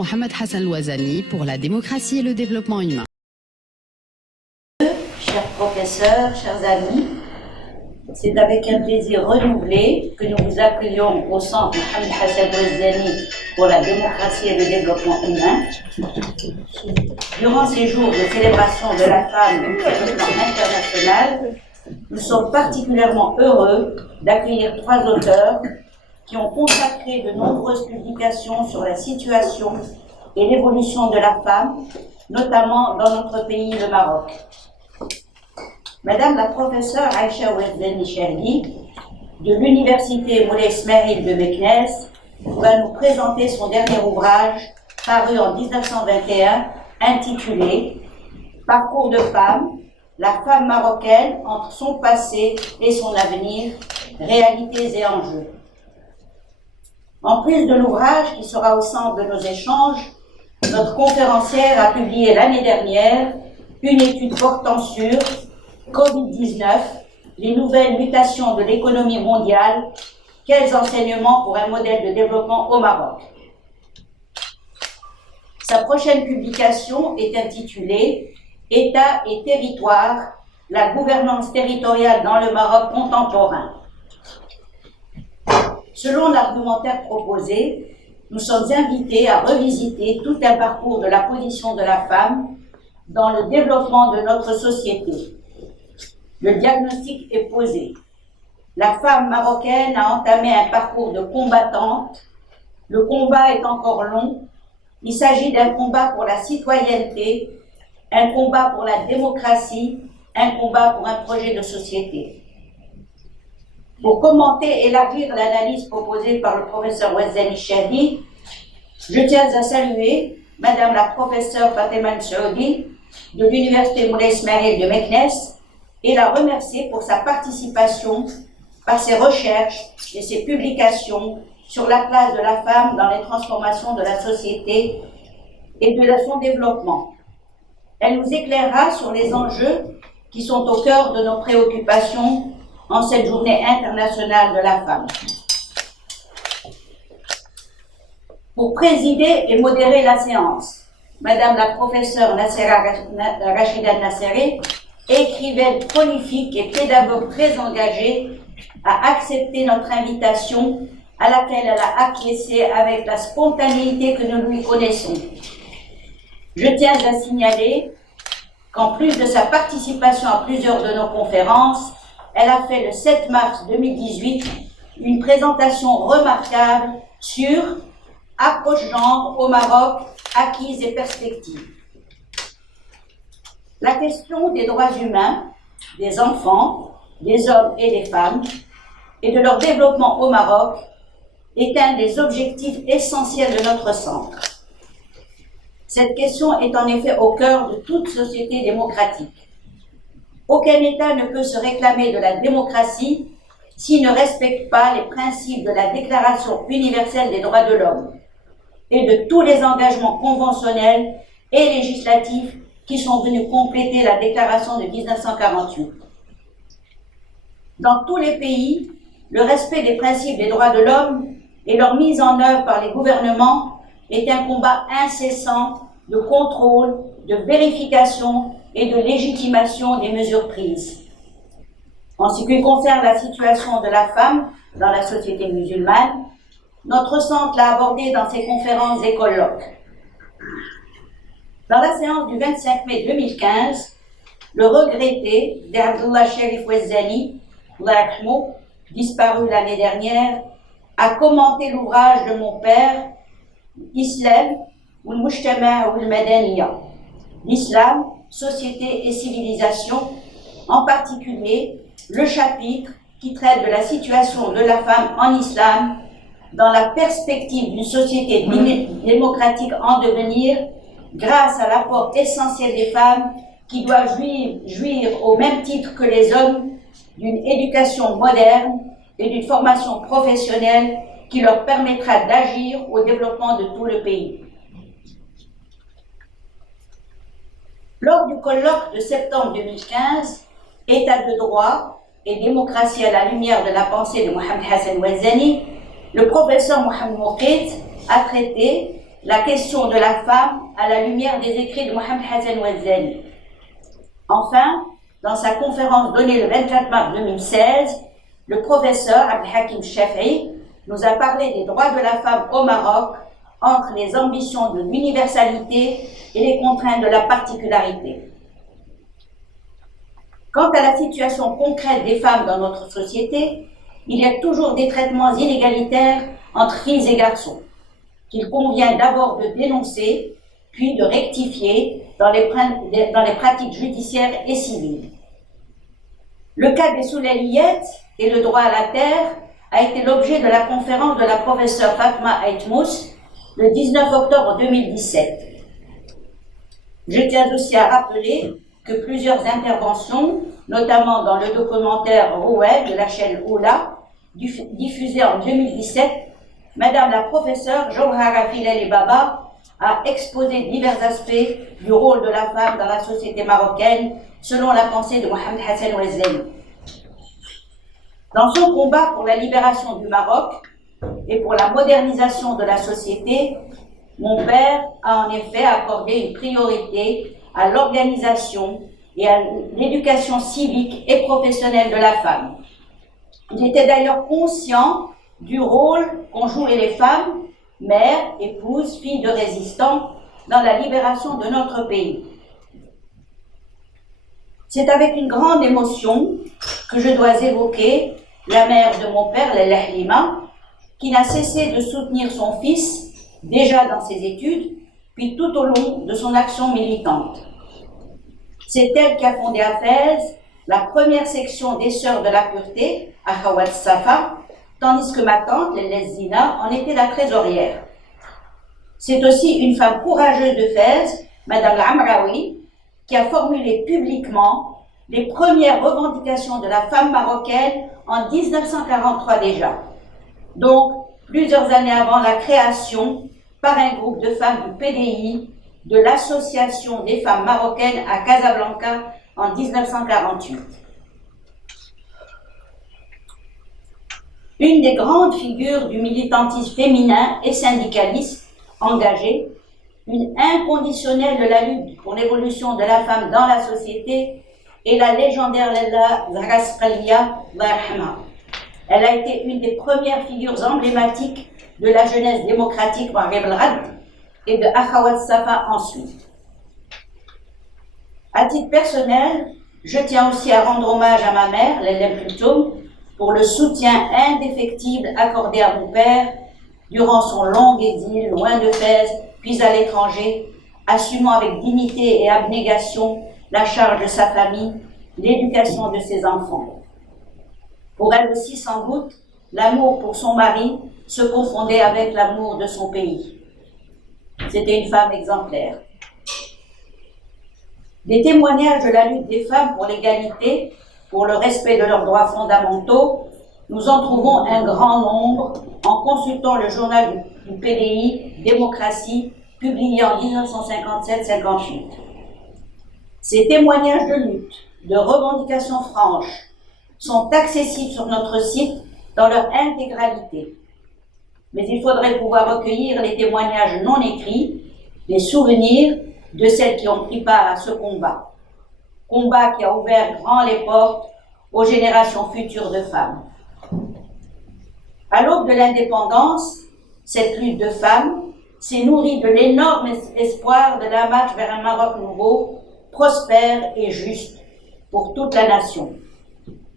Mohamed Hassan Louazani pour la démocratie et le développement humain. Chers professeurs, chers amis, c'est avec un plaisir renouvelé que nous vous accueillons au centre Mohamed Hassan Louazani pour la démocratie et le développement humain. Durant ces jours de célébration de la femme sur le plan international, nous sommes particulièrement heureux d'accueillir 3 auteurs qui ont consacré de nombreuses publications sur la situation et l'évolution de la femme, notamment dans notre pays, le Maroc. Madame la professeure Aïcha Ouezdani Cherli, de l'Université Moulay Ismail de Meknès, va nous présenter son dernier ouvrage, paru en 1921, intitulé « Parcours de femme, la femme marocaine entre son passé et son avenir, réalités et enjeux ». En plus de l'ouvrage qui sera au centre de nos échanges, notre conférencière a publié l'année dernière une étude portant sur Covid-19, les nouvelles mutations de l'économie mondiale, quels enseignements pour un modèle de développement au Maroc. Sa prochaine publication est intitulée « État et territoire, la gouvernance territoriale dans le Maroc contemporain ». Selon l'argumentaire proposé, nous sommes invités à revisiter tout un parcours de la position de la femme dans le développement de notre société. Le diagnostic est posé. La femme marocaine a entamé un parcours de combattante. Le combat est encore long. Il s'agit d'un combat pour la citoyenneté, un combat pour la démocratie, un combat pour un projet de société. Pour commenter et élargir l'analyse proposée par le professeur Ouezdani Cherli, je tiens à saluer Madame la professeure Fatima Nsoudi de l'Université Moulay Ismail de Meknès et la remercier pour sa participation par ses recherches et ses publications sur la place de la femme dans les transformations de la société et de son développement. Elle nous éclairera sur les enjeux qui sont au cœur de nos préoccupations en cette journée internationale de la femme. Pour présider et modérer la séance, Madame la professeure Nassera Rachida Nasseri, écrivaine prolifique et pédagogue très engagée, a accepté notre invitation à laquelle elle a acquiescé avec la spontanéité que nous lui connaissons. Je tiens à signaler qu'en plus de sa participation à plusieurs de nos conférences, elle a fait le 7 mars 2018 une présentation remarquable sur approche genre au Maroc, acquises et perspectives. La question des droits humains, des enfants, des hommes et des femmes, et de leur développement au Maroc est un des objectifs essentiels de notre centre. Cette question est en effet au cœur de toute société démocratique. Aucun État ne peut se réclamer de la démocratie s'il ne respecte pas les principes de la Déclaration universelle des droits de l'homme et de tous les engagements conventionnels et législatifs qui sont venus compléter la déclaration de 1948. Dans tous les pays, le respect des principes des droits de l'homme et leur mise en œuvre par les gouvernements est un combat incessant de contrôle, de vérification et de légitimation des mesures prises. En ce qui concerne la situation de la femme dans la société musulmane, notre centre l'a abordé dans ses conférences et colloques. Dans la séance du 25 mai 2015, le regretté d'Abdullah Sherif Ouezdani, disparu l'année dernière, a commenté l'ouvrage de mon père, Islam ou Mujtama ou Madaniya, l'islam, société et civilisation, en particulier le chapitre qui traite de la situation de la femme en islam dans la perspective d'une société démocratique en devenir grâce à l'apport essentiel des femmes qui doivent jouir au même titre que les hommes d'une éducation moderne et d'une formation professionnelle qui leur permettra d'agir au développement de tout le pays. Lors du colloque de septembre 2015, État de droit et démocratie à la lumière de la pensée de Mohamed Hassan Ouezdani, le professeur Mohamed Moukid a traité la question de la femme à la lumière des écrits de Mohamed Hassan Ouazzani. Enfin, dans sa conférence donnée le 24 mars 2016, le professeur Abdelhakim Chafi'i nous a parlé des droits de la femme au Maroc entre les ambitions de l'universalité et les contraintes de la particularité. Quant à la situation concrète des femmes dans notre société, il y a toujours des traitements inégalitaires entre filles et garçons, qu'il convient d'abord de dénoncer, puis de rectifier dans les pratiques judiciaires et civiles. Le cas des Soulaliyettes et le droit à la terre a été l'objet de la conférence de la professeure Fatma Aitmous le 19 octobre 2017. Je tiens aussi à rappeler que plusieurs interventions, notamment dans le documentaire Roued de la chaîne Oula, diffusé en 2017, Madame la professeure Jawhara Filali Baba a exposé divers aspects du rôle de la femme dans la société marocaine selon la pensée de Mohamed Hassan Ouazzani. Dans son combat pour la libération du Maroc et pour la modernisation de la société, mon père a en effet accordé une priorité à l'organisation et à l'éducation civique et professionnelle de la femme. Il était d'ailleurs conscient du rôle qu'ont joué les femmes, mères, épouses, filles de résistants, dans la libération de notre pays. C'est avec une grande émotion que je dois évoquer la mère de mon père, Lalla Halima, qui n'a cessé de soutenir son fils, déjà dans ses études, puis tout au long de son action militante. C'est elle qui a fondé à Fès la première section des Sœurs de la Pureté, à Khawat Safa, tandis que ma tante, Lalla Zina, en était la trésorière. C'est aussi une femme courageuse de Fès, Madame Lamraoui, qui a formulé publiquement les premières revendications de la femme marocaine en 1943 déjà. Donc, plusieurs années avant la création, par un groupe de femmes du PDI, de l'Association des femmes marocaines à Casablanca en 1948. Une des grandes figures du militantisme féminin et syndicaliste engagé, une inconditionnelle de la lutte pour l'évolution de la femme dans la société, est la légendaire Lalla Zahra Sqaliya, Elle a été une des premières figures emblématiques de la jeunesse démocratique Maghreb al-Ghad et de Akhawat Safa ensuite. À titre personnel, je tiens aussi à rendre hommage à ma mère, Lalla Plutôt, pour le soutien indéfectible accordé à mon père durant son long exil loin de Fès, puis à l'étranger, assumant avec dignité et abnégation la charge de sa famille, l'éducation de ses enfants. Pour elle aussi, sans doute, l'amour pour son mari se confondait avec l'amour de son pays. C'était une femme exemplaire. Des témoignages de la lutte des femmes pour l'égalité, pour le respect de leurs droits fondamentaux, nous en trouvons un grand nombre en consultant le journal du PDI, Démocratie, publié en 1957-58. Ces témoignages de lutte, de revendications franches, sont accessibles sur notre site dans leur intégralité. Mais il faudrait pouvoir recueillir les témoignages non écrits, les souvenirs de celles qui ont pris part à ce combat. Combat qui a ouvert grand les portes aux générations futures de femmes. À l'aube de l'indépendance, cette lutte de femmes s'est nourrie de l'énorme espoir de la marche vers un Maroc nouveau, prospère et juste pour toute la nation.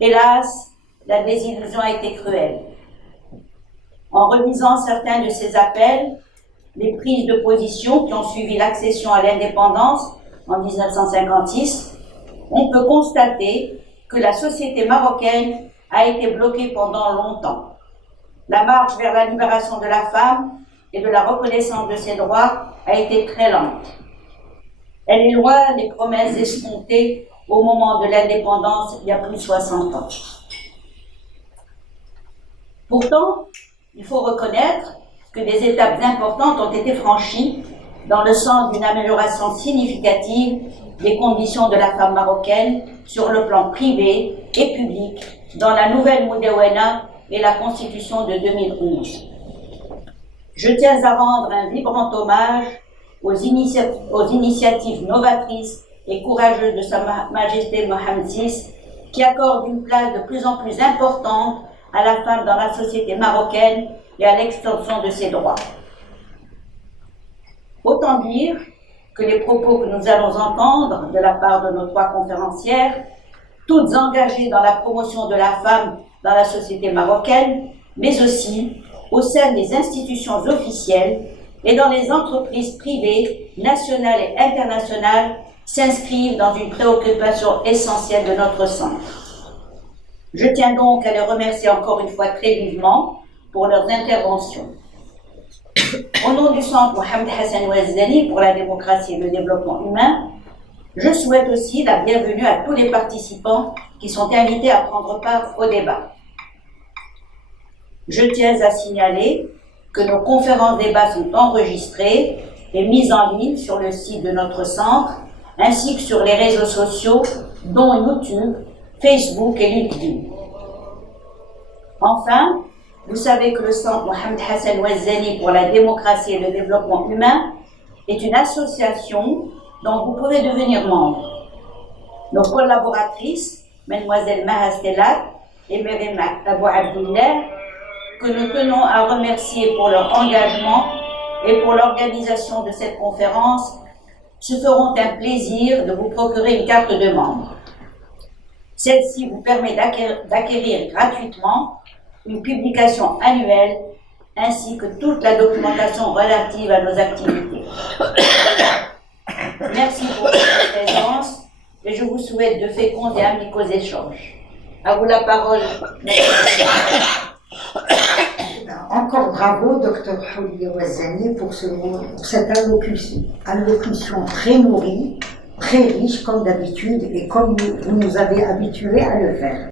Hélas, la désillusion a été cruelle. En relisant certains de ces appels, les prises de position qui ont suivi l'accession à l'indépendance en 1956, on peut constater que la société marocaine a été bloquée pendant longtemps. La marche vers la libération de la femme et de la reconnaissance de ses droits a été très lente. Elle est loin des promesses escomptées au moment de l'indépendance il y a plus de 60 ans. Pourtant, il faut reconnaître que des étapes importantes ont été franchies dans le sens d'une amélioration significative des conditions de la femme marocaine sur le plan privé et public dans la nouvelle Moudawana et la Constitution de 2011. Je tiens à rendre un vibrant hommage aux initiatives novatrices et courageuses de Sa Majesté Mohammed VI, qui accorde une place de plus en plus importante à la femme dans la société marocaine et à l'extension de ses droits. Autant dire que les propos que nous allons entendre de la part de nos trois conférencières, toutes engagées dans la promotion de la femme dans la société marocaine, mais aussi au sein des institutions officielles et dans les entreprises privées, nationales et internationales, s'inscrivent dans une préoccupation essentielle de notre centre. Je tiens donc à les remercier encore une fois très vivement pour leurs interventions. Au nom du Centre Mohammed Hassan Ouazzani pour la démocratie et le développement humain, je souhaite aussi la bienvenue à tous les participants qui sont invités à prendre part au débat. Je tiens à signaler que nos conférences débats sont enregistrées et mises en ligne sur le site de notre centre, ainsi que sur les réseaux sociaux, dont YouTube, Facebook et LinkedIn. Enfin, vous savez que le Centre Mohammed Hassan Ouazzani pour la démocratie et le développement humain est une association dont vous pouvez devenir membre. Nos collaboratrices, Mademoiselle Maha Stellat et Myriam Abou Abdillah, que nous tenons à remercier pour leur engagement et pour l'organisation de cette conférence, se feront un plaisir de vous procurer une carte de membre. Celle-ci vous permet d'acquérir gratuitement une publication annuelle ainsi que toute la documentation relative à nos activités. Merci pour votre présence et je vous souhaite de féconds et amicaux échanges. À vous la parole. Encore bravo, Dr Houliya Ouazzani, pour cette allocution très nourrie, très riche comme d'habitude et comme vous nous avez habitués à le faire.